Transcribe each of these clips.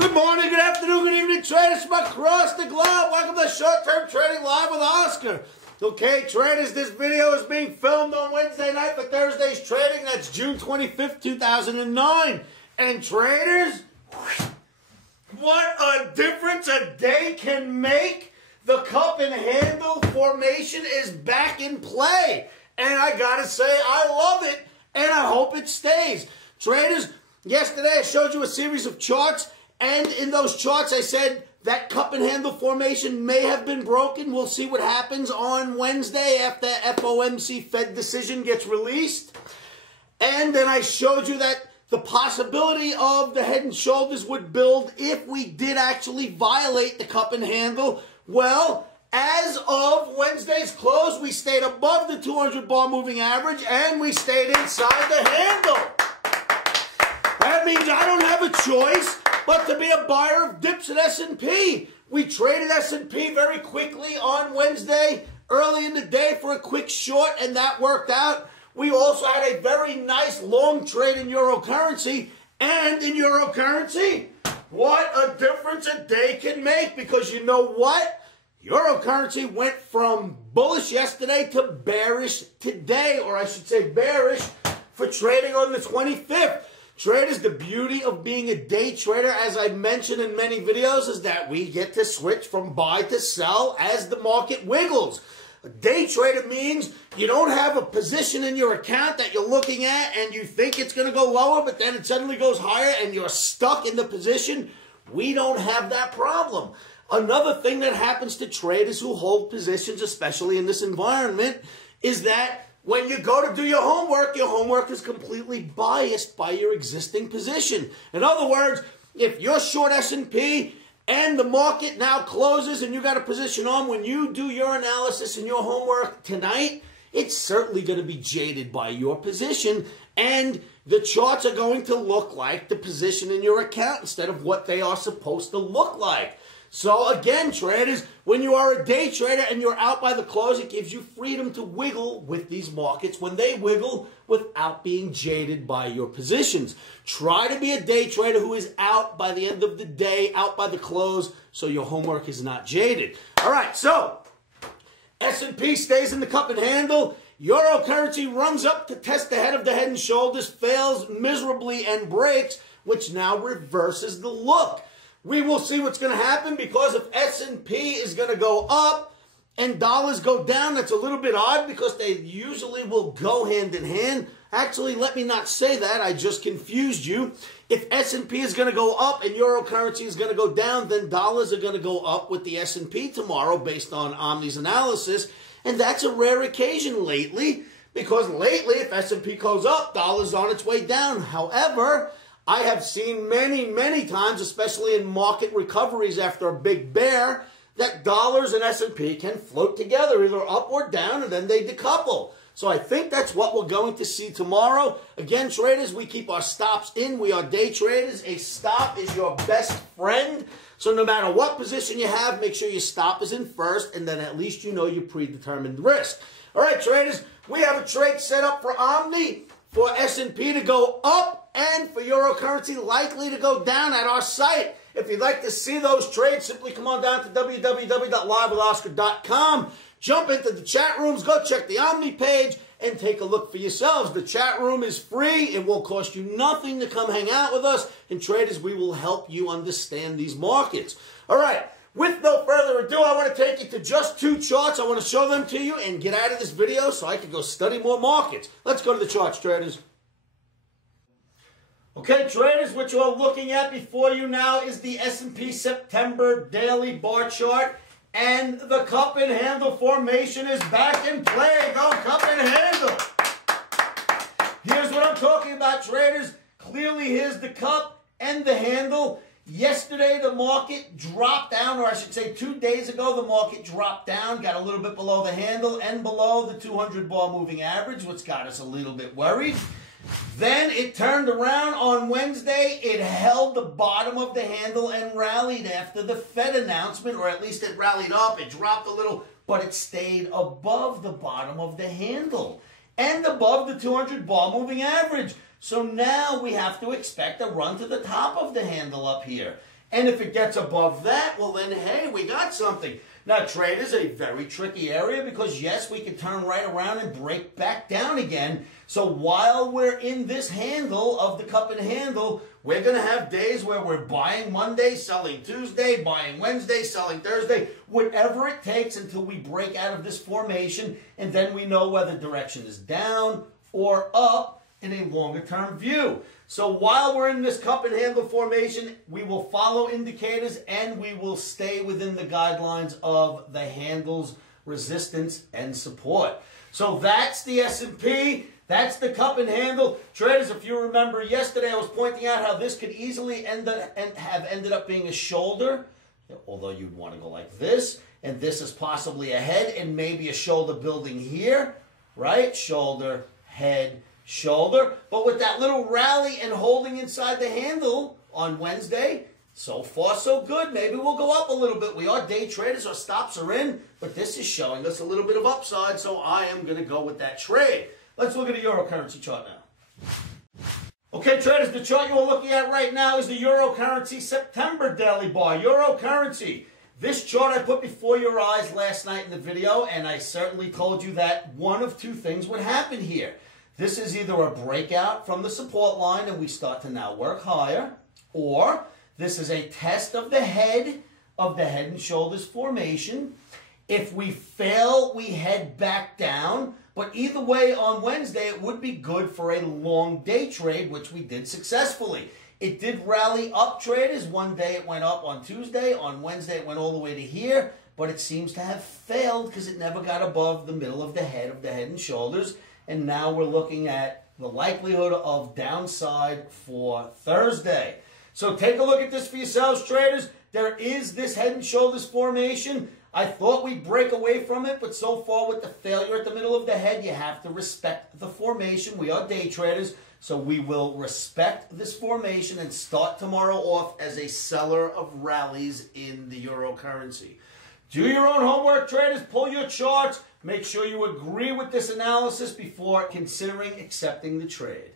Good morning, good afternoon, good evening, traders from across the globe. Welcome to Short-Term Trading Live with Oscar. Okay, traders, this video is being filmed on Wednesday night for Thursday's trading. That's June 25th, 2009. And traders, what a difference a day can make. The cup and handle formation is back in play. And I gotta say, I love it, and I hope it stays. Traders, yesterday I showed you a series of charts, and in those charts I said that cup and handle formation may have been broken. We'll see what happens on Wednesday after FOMC Fed decision gets released. And then I showed you that the possibility of the head and shoulders would build if we did actually violate the cup and handle. Well, as of Wednesday's close, we stayed above the 200 bar moving average and we stayed inside the handle. That means I don't have a choice but to be a buyer of dips at S&P. We traded S&P very quickly on Wednesday, early in the day for a quick short, and that worked out. We also had a very nice long trade in euro currency, and in euro currency, what a difference a day can make, because you know what? Euro currency went from bullish yesterday to bearish today, or I should say bearish for trading on the 25th. Traders, the beauty of being a day trader, as I've mentioned in many videos, is that we get to switch from buy to sell as the market wiggles. A day trader means you don't have a position in your account that you're looking at and you think it's going to go lower, but then it suddenly goes higher and you're stuck in the position. We don't have that problem. Another thing that happens to traders who hold positions, especially in this environment, is that when you go to do your homework is completely biased by your existing position. In other words, if you're short S&P and the market now closes and you got a position on, when you do your analysis and your homework tonight, it's certainly going to be jaded by your position, and the charts are going to look like the position in your account instead of what they are supposed to look like. So again, traders, when you are a day trader and you're out by the close, it gives you freedom to wiggle with these markets when they wiggle without being jaded by your positions. Try to be a day trader who is out by the end of the day, out by the close, so your homework is not jaded. All right, so S&P stays in the cup and handle. Euro currency runs up to test the head of the head and shoulders, fails miserably and breaks, which now reverses the look. We will see what's going to happen, because if S&P is going to go up and dollars go down, that's a little bit odd because they usually will go hand in hand. Actually, let me not say that. I just confused you. If S&P is going to go up and euro currency is going to go down, then dollars are going to go up with the S&P tomorrow based on Omni's analysis. And that's a rare occasion lately, because lately if S&P goes up, dollars on its way down. However, I have seen many times, especially in market recoveries after a big bear, that dollars and S&P can float together, either up or down, and then they decouple. So I think that's what we're going to see tomorrow. Again, traders, we keep our stops in. We are day traders. A stop is your best friend. So no matter what position you have, make sure your stop is in first, and then at least you know your predetermined risk. All right, traders, we have a trade set up for Omni, for S&P to go up, and for euro currency likely to go down at our site. If you'd like to see those trades, simply come on down to www.livewithoscar.com. Jump into the chat rooms, go check the Omni page, and take a look for yourselves. The chat room is free. It will cost you nothing to come hang out with us. And traders, we will help you understand these markets. All right. With no further ado, I want to take you to just two charts. I want to show them to you and get out of this video so I can go study more markets. Let's go to the charts, traders. Okay, traders, what you're looking at before you now is the S&P September daily bar chart, and the cup and handle formation is back in play. Go cup and handle. Here's what I'm talking about, traders. Clearly, here's the cup and the handle. Yesterday, the market dropped down, or I should say 2 days ago, the market dropped down, got a little bit below the handle and below the 200 bar moving average, which got us a little bit worried. Then it turned around on Wednesday. It held the bottom of the handle and rallied after the Fed announcement, or at least it rallied up. It dropped a little, but it stayed above the bottom of the handle and above the 200 bar moving average. So now we have to expect a run to the top of the handle up here. And if it gets above that, well then, hey, we got something. Now, trade is a very tricky area because, yes, we can turn right around and break back down again. So while we're in this handle of the cup and handle, we're going to have days where we're buying Monday, selling Tuesday, buying Wednesday, selling Thursday, whatever it takes until we break out of this formation, and then we know whether direction is down or up in a longer-term view. So while we're in this cup and handle formation, we will follow indicators and we will stay within the guidelines of the handles, resistance, and support. So that's the S&P. That's the cup and handle. Traders, if you remember yesterday, I was pointing out how this could easily have ended up being a shoulder, although you'd want to go like this, and this is possibly a head and maybe a shoulder building here, right? Shoulder, head, shoulder. But with that little rally and holding inside the handle on Wednesday, so far so good. Maybe we'll go up a little bit. We are day traders. Our stops are in, but this is showing us a little bit of upside, so I am going to go with that trade. Let's look at a euro currency chart now. Okay, traders, the chart you are looking at right now is the euro currency September daily bar. Euro currency. This chart I put before your eyes last night in the video, and I certainly told you that one of two things would happen here. This is either a breakout from the support line and we start to now work higher, or this is a test of the head and shoulders formation. If we fail, we head back down. But either way, on Wednesday, it would be good for a long day trade, which we did successfully. It did rally up, traders. One day it went up on Tuesday. On Wednesday, it went all the way to here. But it seems to have failed because it never got above the middle of the head and shoulders. And now we're looking at the likelihood of downside for Thursday. So take a look at this for yourselves, traders. There is this head and shoulders formation. I thought we'd break away from it, but so far with the failure at the middle of the head, you have to respect the formation. We are day traders, so we will respect this formation and start tomorrow off as a seller of rallies in the euro currency. Do your own homework, traders. Pull your charts. Make sure you agree with this analysis before considering accepting the trade.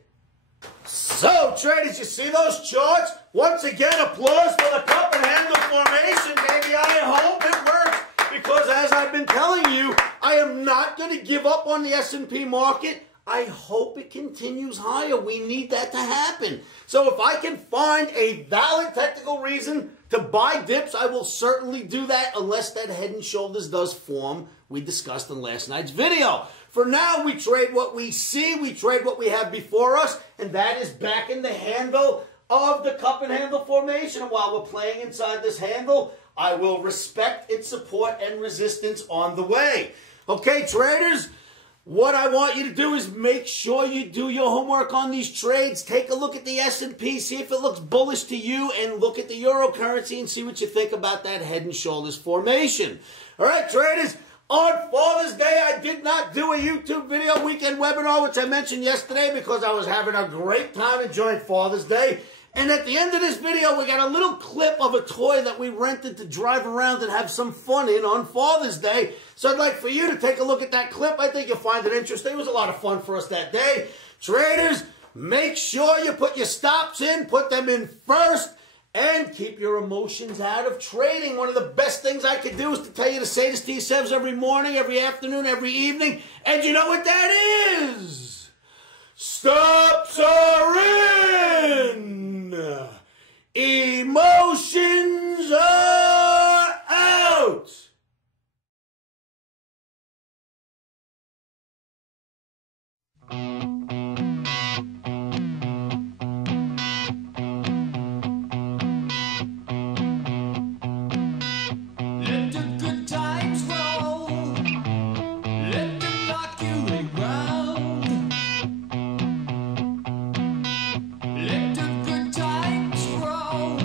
So, traders, you see those charts? Once again, applause for the cup and handle formation, baby. I hope it works because, as I've been telling you, I am not going to give up on the S&P market. I hope it continues higher. We need that to happen. So if I can find a valid technical reason to buy dips, I will certainly do that unless that head and shoulders does form we discussed in last night's video. For now, we trade what we see. We trade what we have before us, and that is back in the handle of the cup and handle formation. And while we're playing inside this handle, I will respect its support and resistance on the way. Okay, traders? What I want you to do is make sure you do your homework on these trades. Take a look at the S&P, see if it looks bullish to you, and look at the euro currency and see what you think about that head and shoulders formation. All right, traders, on Father's Day, I did not do a YouTube video weekend webinar, which I mentioned yesterday because I was having a great time enjoying Father's Day. And at the end of this video, we got a little clip of a toy that we rented to drive around and have some fun in on Father's Day. So I'd like for you to take a look at that clip. I think you'll find it interesting. It was a lot of fun for us that day. Traders, make sure you put your stops in, put them in first, and keep your emotions out of trading. One of the best things I could do is to tell you to say this to yourselves every morning, every afternoon, every evening. And you know what that is? Stops are in. Emotions are out. Let the good times roll. Let them knock you around. Let the good times roll.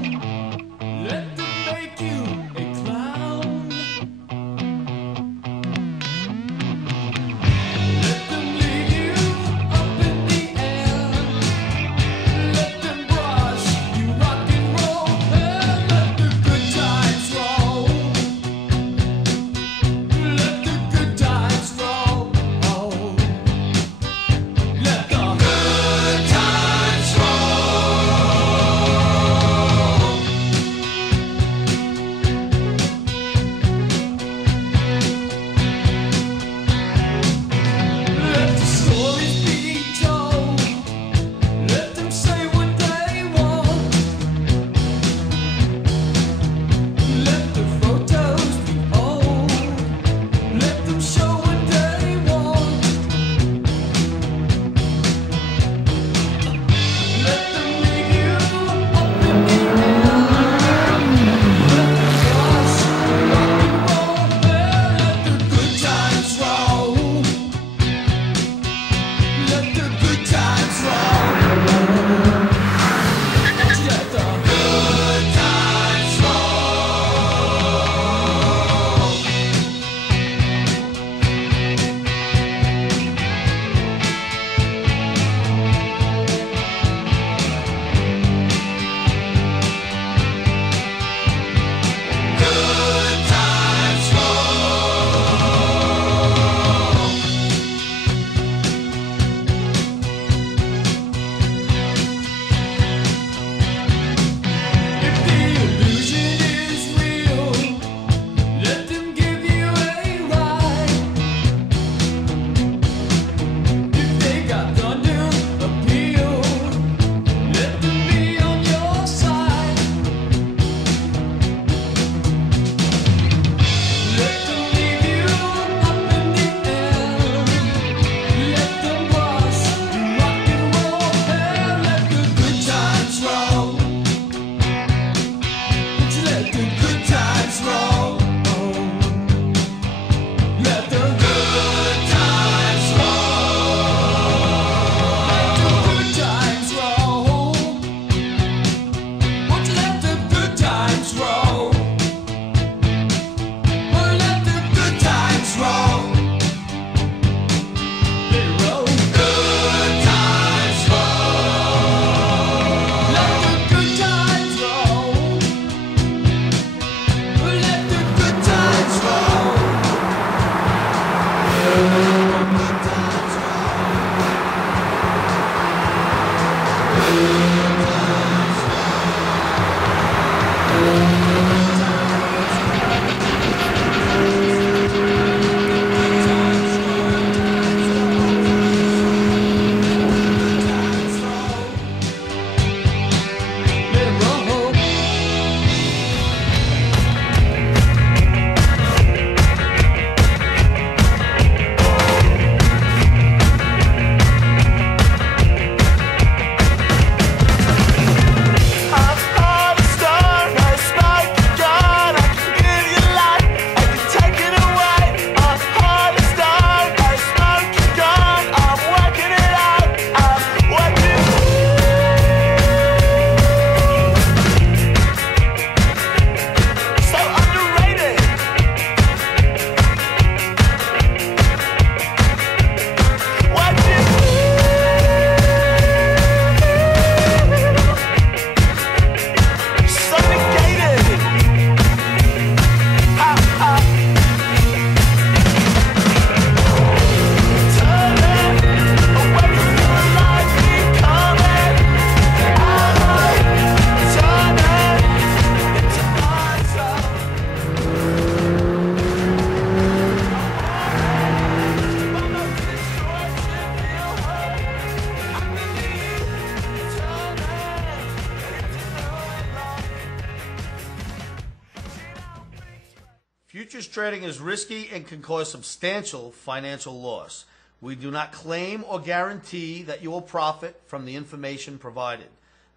Futures trading is risky and can cause substantial financial loss. We do not claim or guarantee that you will profit from the information provided.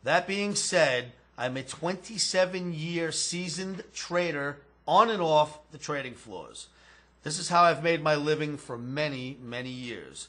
That being said, I'm a 27-year seasoned trader on and off the trading floors. This is how I've made my living for many, many years.